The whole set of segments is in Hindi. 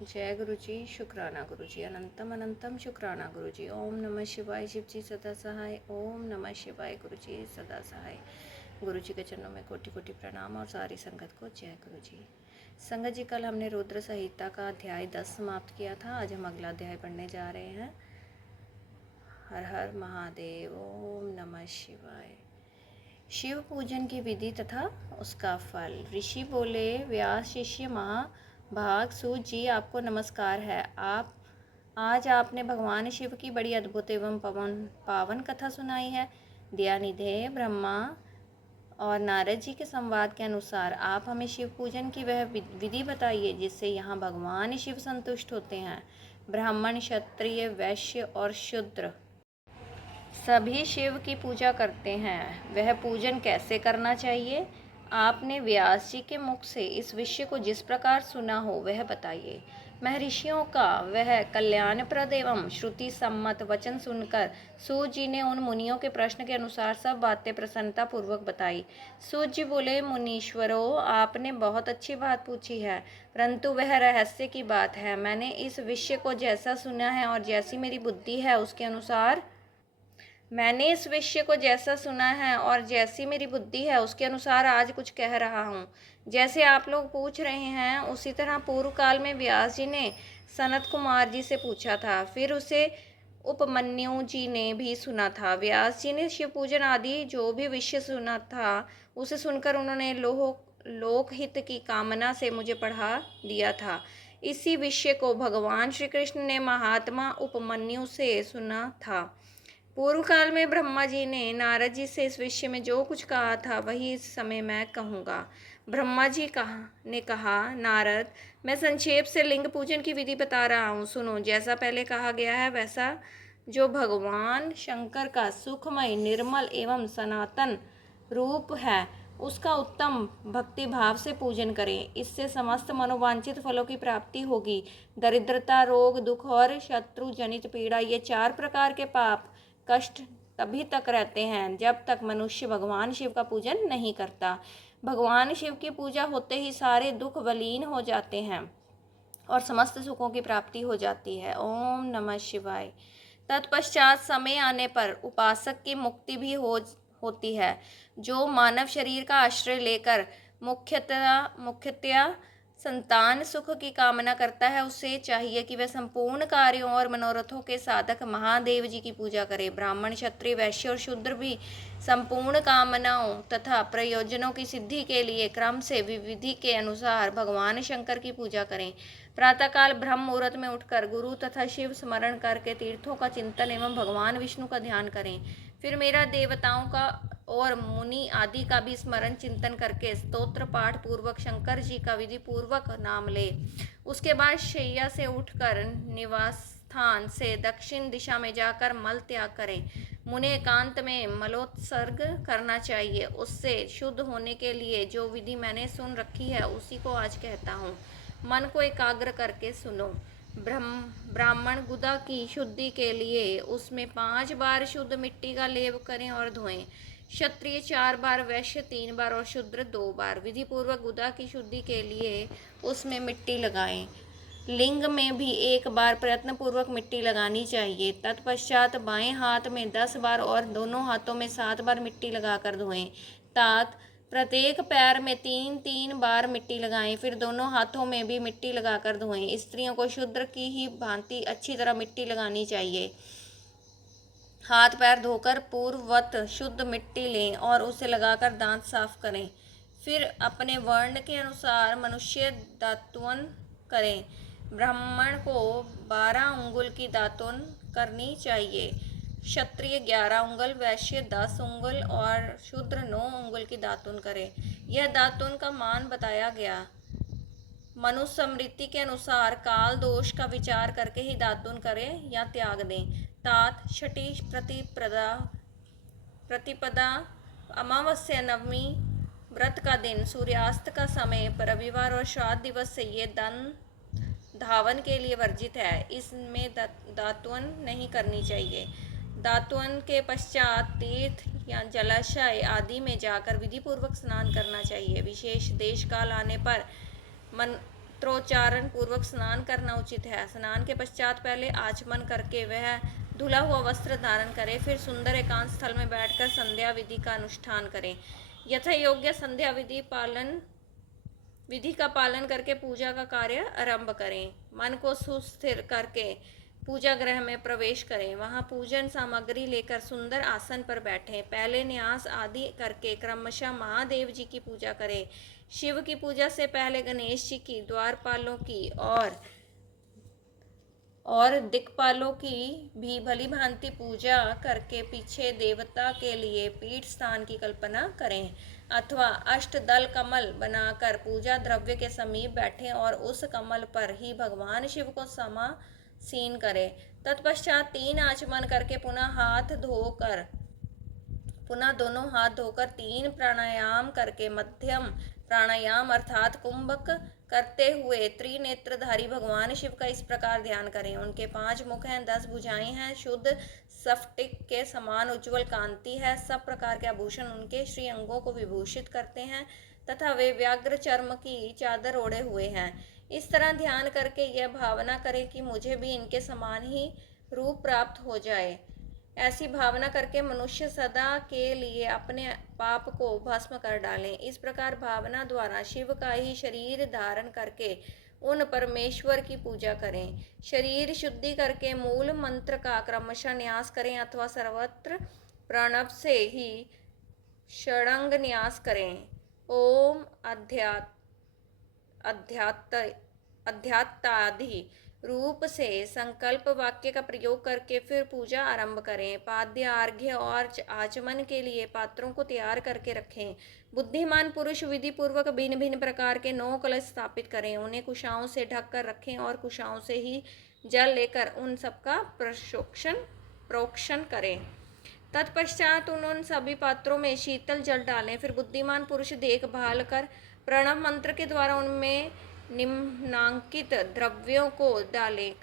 जय गुरु जी। शुक्राना गुरु जी। अनंतम अनंतम शुक्राना गुरु जी। ओम नमः शिवाय। शिव जी सदा सहाय। ओम नमः शिवाय। गुरु जी सदा सहाय। गुरु जी के चरणों में कोटि कोटि प्रणाम और सारी संगत को जय गुरु जी। संगत जी, कल हमने रुद्र संहिता का अध्याय 10 समाप्त किया था। आज हम अगला अध्याय पढ़ने जा रहे हैं। हर हर महादेव। ओम नमः शिवाय। शिव पूजन की विधि तथा उसका फल। ऋषि बोले, व्यास शिष्य महाभाग सूत जी, आपको नमस्कार है। आज आपने भगवान शिव की बड़ी अद्भुत एवं पावन कथा सुनाई है। दयानिधे ब्रह्मा और नारद जी के संवाद के अनुसार आप हमें शिव पूजन की वह विधि बताइए जिससे यहाँ भगवान शिव संतुष्ट होते हैं। ब्राह्मण, क्षत्रिय, वैश्य और शूद्र सभी शिव की पूजा करते हैं। वह पूजन कैसे करना चाहिए? आपने व्यास जी के मुख से इस विषय को जिस प्रकार सुना हो वह बताइए। महर्षियों का वह कल्याणप्रद एवं श्रुति सम्मत वचन सुनकर सूत जी ने उन मुनियों के प्रश्न के अनुसार सब बातें प्रसन्नता पूर्वक बताई। सूत जी बोले, मुनीश्वरों, आपने बहुत अच्छी बात पूछी है, परंतु वह रहस्य की बात है। मैंने इस विषय को जैसा सुना है और जैसी मेरी बुद्धि है उसके अनुसार आज कुछ कह रहा हूँ। जैसे आप लोग पूछ रहे हैं उसी तरह पूर्व काल में व्यास जी ने सनत कुमार जी से पूछा था। फिर उसे उपमन्यु जी ने भी सुना था। व्यास जी ने शिव पूजन आदि जो भी विषय सुना था उसे सुनकर उन्होंने लोकहित की कामना से मुझे पढ़ा दिया था। इसी विषय को भगवान श्री कृष्ण ने महात्मा उपमन्यु से सुना था। पूर्व काल में ब्रह्मा जी ने नारद जी से इस विषय में जो कुछ कहा था वही इस समय मैं कहूँगा। ब्रह्मा जी ने कहा, नारद, मैं संक्षेप से लिंग पूजन की विधि बता रहा हूँ, सुनो। जैसा पहले कहा गया है वैसा जो भगवान शंकर का सुखमय, निर्मल एवं सनातन रूप है उसका उत्तम भक्ति भाव से पूजन करें। इससे समस्त मनोवांछित फलों की प्राप्ति होगी। दरिद्रता, रोग, दुख और शत्रु जनित पीड़ा, ये 4 प्रकार के पाप कष्ट तभी तक रहते हैं जब तक मनुष्य भगवान शिव का पूजन नहीं करता। भगवान शिव की पूजा होते ही सारे दुख विलीन हो जाते हैं और समस्त सुखों की प्राप्ति हो जाती है। ओम नमः शिवाय। तत्पश्चात समय आने पर उपासक की मुक्ति भी होती है। जो मानव शरीर का आश्रय लेकर मुख्यतया संतान सुख की कामना करता है उसे चाहिए कि वह संपूर्ण कार्यों और मनोरथों के साधक महादेव जी की पूजा करे। ब्राह्मण, क्षत्रिय, वैश्य और शूद्र भी संपूर्ण कामनाओं तथा प्रयोजनों की सिद्धि के लिए क्रम से विधि के अनुसार भगवान शंकर की पूजा करें। प्रातःकाल ब्रह्म मुहूर्त में उठकर गुरु तथा शिव स्मरण करके तीर्थों का चिंतन एवं भगवान विष्णु का ध्यान करें। फिर मेरा देवताओं का और मुनि आदि का भी स्मरण चिंतन करके स्तोत्र पाठ पूर्वक शंकर जी का विधि पूर्वक नाम ले। उसके बाद शैया से उठकर निवास स्थान से दक्षिण दिशा में जाकर मल त्याग करें। मुने एकांत में मलोत्सर्ग करना चाहिए। उससे शुद्ध होने के लिए जो विधि मैंने सुन रखी है उसी को आज कहता हूँ। मन को एकाग्र करके सुनो। ब्राह्मण गुदा की शुद्धि के लिए उसमें 5 बार शुद्ध मिट्टी का लेप करें और धोएं। क्षत्रिय 4 बार, वैश्य 3 बार और शूद्र 2 बार विधि पूर्वक गुदा की शुद्धि के लिए उसमें मिट्टी लगाएं। लिंग में भी 1 बार प्रयत्न पूर्वक मिट्टी लगानी चाहिए। तत्पश्चात बाएं हाथ में 10 बार और दोनों हाथों में 7 बार मिट्टी लगाकर धोएं। प्रत्येक पैर में 3-3 बार मिट्टी लगाएं। फिर दोनों हाथों में भी मिट्टी लगाकर धोएं। स्त्रियों को शूद्र की ही भांति अच्छी तरह मिट्टी लगानी चाहिए। हाथ पैर धोकर पूर्ववत शुद्ध मिट्टी लें और उसे लगाकर दांत साफ करें। फिर अपने वर्ण के अनुसार मनुष्य दातुन करें। ब्राह्मण को 12 अंगुल की दातुन करनी चाहिए, क्षत्रिय 11 अंगुल, वैश्य 10 अंगुल और शूद्र 9 अंगुल की दातुन करें। यह दातुन का मान बताया गया। मनुस्मृति के अनुसार काल दोष का विचार करके ही दातुन करें या त्याग दें। छठी प्रतिपदा, अमावस्या, नवमी, व्रत का दिन, सूर्यास्त का समय पर, रविवार और श्राद्ध दिवस से ये दिन धावन के लिए वर्जित है। इसमें दातुन नहीं करनी चाहिए। दातुन के पश्चात तीर्थ या जलाशय आदि में जाकर विधि पूर्वक स्नान करना चाहिए। विशेष देश काल आने पर मंत्रोच्चारण पूर्वक स्नान करना उचित है। स्नान के पश्चात पहले आचमन करके वह धुला हुआ वस्त्र धारण करे, फिर सुंदर एकांत स्थल में बैठकर संध्या विधि का अनुष्ठान करें। यथा योग्य संध्या विधि का पालन करके पूजा का कार्य आरंभ करें। मन को सुस्थिर करके पूजा गृह में प्रवेश करें। वहां पूजन सामग्री लेकर सुंदर आसन पर बैठें। पहले न्यास आदि करके क्रमशः महादेव जी की पूजा करें। शिव की पूजा से पहले गणेश जी की, द्वारपालों की और दिक्पालों की भी भली भांति पूजा करके पीछे देवता के लिए पीठ स्थान की कल्पना करें, अथवा अष्टदल कमल बनाकर पूजा द्रव्य के समीप बैठें और उस कमल पर ही भगवान शिव को समासीन करें। तत्पश्चात 3 आचमन करके पुनः दोनों हाथ धोकर 3 प्राणायाम करके मध्यम प्राणायाम अर्थात कुंभक करते हुए त्रिनेत्रधारी भगवान शिव का इस प्रकार ध्यान करें। उनके 5 मुख हैं, 10 भुजाएं हैं, शुद्ध स्फटिक के समान उज्ज्वल कांति है। सब प्रकार के आभूषण उनके श्री अंगों को विभूषित करते हैं तथा वे व्याघ्र चर्म की चादर ओढ़े हुए हैं। इस तरह ध्यान करके यह भावना करें कि मुझे भी इनके समान ही रूप प्राप्त हो जाए। ऐसी भावना करके मनुष्य सदा के लिए अपने पाप को भस्म कर डालें। इस प्रकार भावना द्वारा शिव का ही शरीर धारण करके उन परमेश्वर की पूजा करें। शरीर शुद्धि करके मूल मंत्र का क्रमशः न्यास करें अथवा सर्वत्र प्रणव से ही षडंग न्यास करें। ओम अध्यात्मादि रूप से संकल्प वाक्य का प्रयोग करके फिर पूजा आरंभ करें। पाद्य, अर्घ्य और आचमन के लिए पात्रों को तैयार करके रखें। बुद्धिमान पुरुष विधि पूर्वक भिन्न भिन्न प्रकार के 9 कलश स्थापित करें। उन्हें कुशाओं से ढककर रखें और कुशाओं से ही जल लेकर उन सबका प्रोक्षण करें। तत्पश्चात उन सभी पात्रों में शीतल जल डालें। फिर बुद्धिमान पुरुष देखभाल कर प्रणव मंत्र के द्वारा उनमें निम्नांकित द्रव्यों को डालें।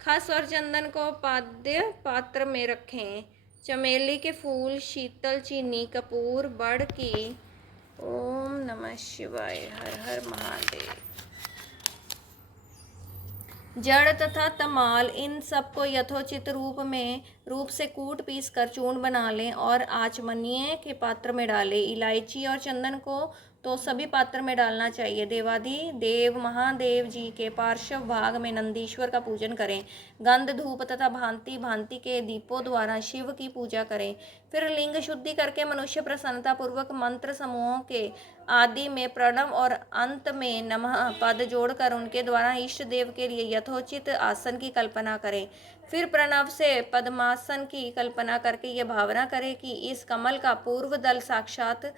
खास और चंदन को पाद्य पात्र में रखें। चमेली के फूल, शीतल चीनी, कपूर, बड़ की। ओम नमः शिवाय। हर हर महादेव। जड़ तथा तमाल इन सबको यथोचित रूप से कूट पीस कर चूर्ण बना लें और आचमनीय के पात्र में डालें। इलायची और चंदन को तो सभी पात्र में डालना चाहिए। देवादि देव महादेव जी के पार्श्व भाग में नंदीश्वर का पूजन करें। गंध, धूप तथा भांति भांति के दीपों द्वारा शिव की पूजा करें। फिर लिंग शुद्धि करके मनुष्य प्रसन्नता पूर्वक मंत्र समूहों के आदि में प्रणव और अंत में नमः पद जोड़कर उनके द्वारा इष्ट देव के लिए यथोचित आसन की कल्पना करें। फिर प्रणव से पद्मासन की कल्पना करके यह भावना करें कि इस कमल का पूर्व दल साक्षात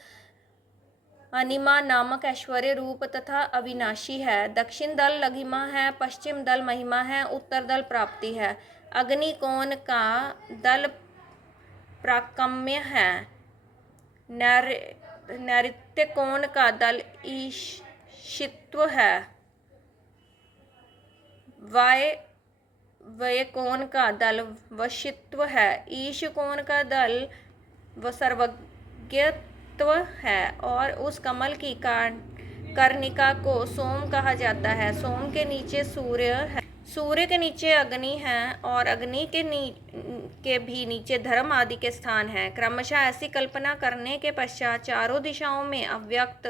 अनिमा नामक ऐश्वर्य रूप तथा अविनाशी है, दक्षिण दल लघिमा है, पश्चिम दल महिमा है, उत्तर दल प्राप्ति है, अग्नि कोण का दल प्राकम्य है, नैऋत्य कोण का दल ईशित्व है, वाय कोण का दल वशित्व है, ईश कोण का दल सर्वज्ञत्व है और उस कमल की कर्णिका को सोम कहा जाता है। सोम के नीचे सूर्य है, सूर्य के नीचे अग्नि है और अग्नि के भी नीचे धर्म आदि के स्थान है। क्रमशः ऐसी कल्पना करने के पश्चात चारों दिशाओं में अव्यक्त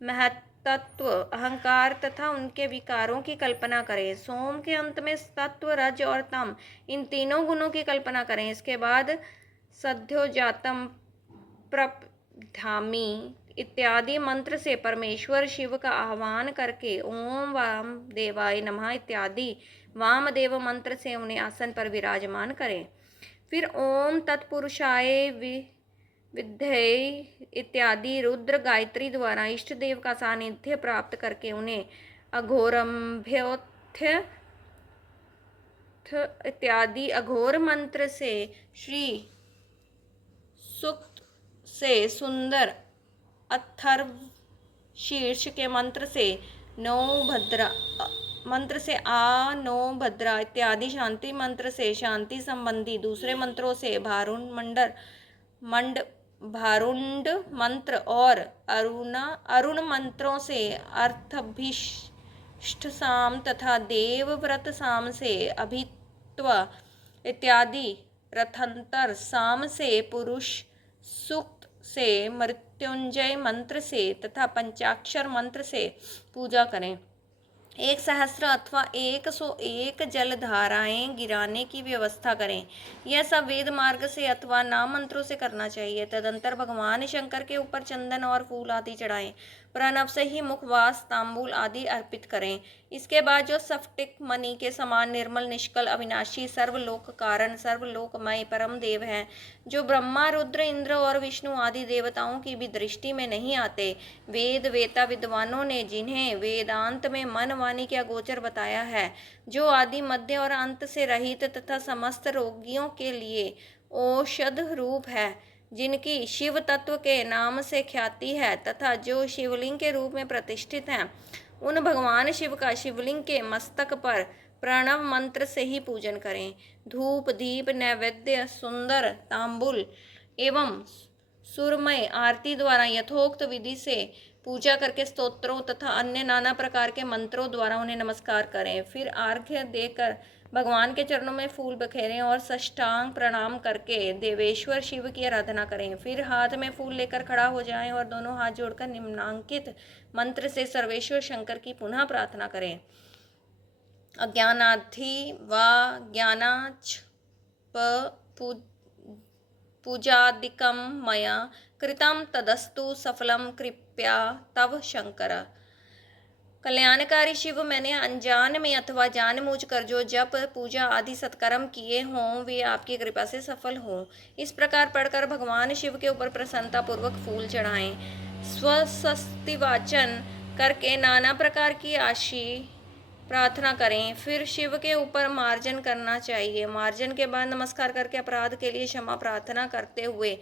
महत्त्व, अहंकार तथा उनके विकारों की कल्पना करें। सोम के अंत में सत्व, रज और तम इन तीनों गुणों की कल्पना करें। इसके बाद सद्योजातम, प्रपधामि इत्यादि मंत्र से परमेश्वर शिव का आह्वान करके ओम वाम देवाय नमः इत्यादि वामदेव मंत्र से उन्हें आसन पर विराजमान करें। फिर ओम तत्पुरुषाय विद्महे इत्यादि रुद्र गायत्री द्वारा इष्ट देव का सानिध्य प्राप्त करके उन्हें अघोरभ्योत्थ्य इत्यादि अघोर मंत्र से श्री सूक्त से सुंदर अथर्व शीर्ष के मंत्र से नौ भद्रा इत्यादि शांति मंत्र से शांति संबंधी दूसरे मंत्रों से भारुंड मंत्र और अरुण मंत्रों से साम तथा देवव्रत साम से अभित्व इत्यादि रथंतर साम से पुरुष सूक्त से मृत्युंजय मंत्र से तथा पंचाक्षर मंत्र से पूजा करें। 1 सहस्त्र अथवा 101 जलधाराएं गिराने की व्यवस्था करें। यह सब वेद मार्ग से अथवा नाम मंत्रों से करना चाहिए। तदंतर भगवान शंकर के ऊपर चंदन और फूल आदि चढ़ाएं। प्रणव से ही मुखवास तांबूल आदि अर्पित करें। इसके बाद जो स्फटिक मणि के समान निर्मल निष्कल अविनाशी सर्वलोक कारण सर्वलोकमय परम देव है, जो ब्रह्मा रुद्र इंद्र और विष्णु आदि देवताओं की भी दृष्टि में नहीं आते, वेद वेता विद्वानों ने जिन्हें वेदांत में मन वाणी का गोचर बताया है, जो आदि मध्य और अंत से रहित तथा समस्त रोगियों के लिए औषध रूप है, जिनकी शिव तत्व के नाम से ख्याति है तथा जो शिवलिंग के रूप में प्रतिष्ठित हैं, उन भगवान शिव का शिवलिंग के मस्तक पर प्रणव मंत्र से ही पूजन करें। धूप दीप नैवेद्य सुंदर तांबुल एवं सुरमय आरती द्वारा यथोक्त विधि से पूजा करके स्तोत्रों तथा अन्य नाना प्रकार के मंत्रों द्वारा उन्हें नमस्कार करें। फिर अर्घ्य देकर भगवान के चरणों में फूल बखेरें और साष्टांग प्रणाम करके देवेश्वर शिव की आराधना करें। फिर हाथ में फूल लेकर खड़ा हो जाएं और दोनों हाथ जोड़कर निम्नांकित मंत्र से सर्वेश्वर शंकर की पुनः प्रार्थना करें। अज्ञानाद्धि वा ज्ञानाच्च पूजादिकं मया कृतं तदस्तु सफलम कृपया तव शंकर। कल्याणकारी शिव, मैंने अनजान में अथवा जानबूझकर जो जप पूजा आदि सत्कर्म किए हों वे आपकी कृपा से सफल हों। इस प्रकार पढ़कर भगवान शिव के ऊपर प्रसन्नता पूर्वक फूल चढ़ाएं। स्वस्ति वाचन करके नाना प्रकार की आशी प्रार्थना करें। फिर शिव के ऊपर मार्जन करना चाहिए। मार्जन के बाद नमस्कार करके अपराध के लिए क्षमा प्रार्थना करते हुए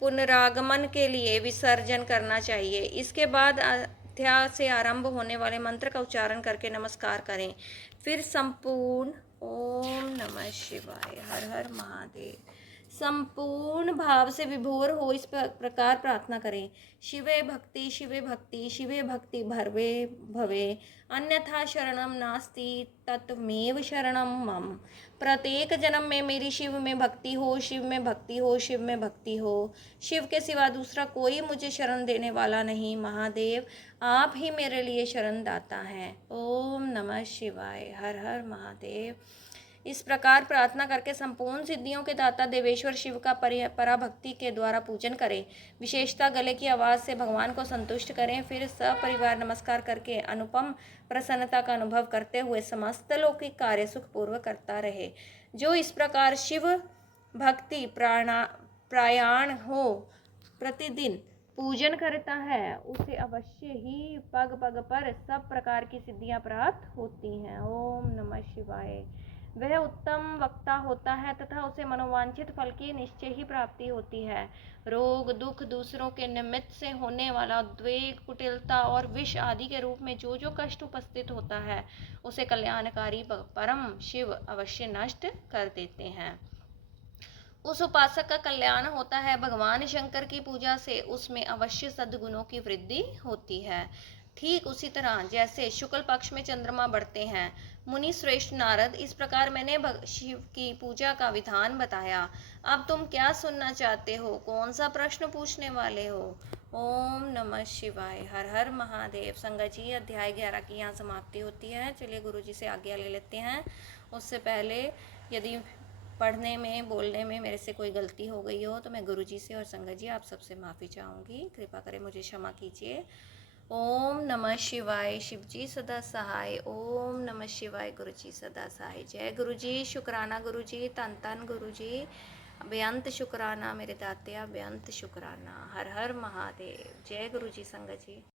पुनरागमन के लिए विसर्जन करना चाहिए। इसके बाद अध्याय से आरंभ होने वाले मंत्र का उच्चारण करके नमस्कार करें। फिर संपूर्ण ओम नमः शिवाय हर हर महादेव संपूर्ण भाव से विभोर हो इस प्रकार प्रार्थना करें। शिवे भक्ति शिवे भक्ति शिवे भक्ति भर्वे भवे अन्यथा शरणम नास्ति तत्मेव शरणम मम। प्रत्येक जन्म में मेरी शिव में भक्ति हो, शिव में भक्ति हो, शिव में भक्ति हो। शिव के सिवा दूसरा कोई मुझे शरण देने वाला नहीं। महादेव आप ही मेरे लिए शरण दाता हैं। ओम नमः शिवाय हर हर महादेव। इस प्रकार प्रार्थना करके संपूर्ण सिद्धियों के दाता देवेश्वर शिव का पराभक्ति के द्वारा पूजन करें। विशेषता गले की आवाज़ से भगवान को संतुष्ट करें। फिर सपरिवार नमस्कार करके अनुपम प्रसन्नता का अनुभव करते हुए समस्त लौकिक कार्य सुखपूर्वक करता रहे। जो इस प्रकार शिव भक्ति प्रायाण हो प्रतिदिन पूजन करता है, उसे अवश्य ही पग पग पर सब प्रकार की सिद्धियां प्राप्त होती हैं। ओम नमः शिवाय। वह उत्तम वक्ता होता है तथा उसे मनोवांछित फल की निश्चय ही प्राप्ति होती है। रोग दुख दूसरों के निमित्त से होने वाला उद्वेग कुटिलता और विष आदि के रूप में जो जो कष्ट उपस्थित होता है, उसे कल्याणकारी परम शिव अवश्य नष्ट कर देते हैं। उस उपासक का कल्याण होता है। भगवान शंकर की पूजा से उसमें अवश्य सद्गुणों की वृद्धि होती है। ठीक उसी तरह जैसे शुक्ल पक्ष में चंद्रमा बढ़ते हैं। मुनि श्रेष्ठ नारद, इस प्रकार मैंने शिव की पूजा का विधान बताया। अब तुम क्या सुनना चाहते हो? कौन सा प्रश्न पूछने वाले हो? ओम नमः शिवाय हर हर महादेव। संगत जी, अध्याय 11 की यहाँ समाप्ति होती है। चलिए गुरु जी से आज्ञा ले लेते हैं। उससे पहले यदि पढ़ने में बोलने में मेरे से कोई गलती हो गई हो तो मैं गुरु जी से और संगत जी आप सबसे माफ़ी चाहूँगी। कृपा करें मुझे क्षमा कीजिए। ओम नमः शिवाय। शिव जी सदा सहाय। ओम नमः शिवाय। गुरु जी सदा सहाय। जय गुरु जी। शुक्राना गुरु जी। तन तन गुरु जी। बेअंत शुक्राना मेरे दातिया, बेअंत शुक्राना। हर हर महादेव। जय गुरु जी। संगत जी।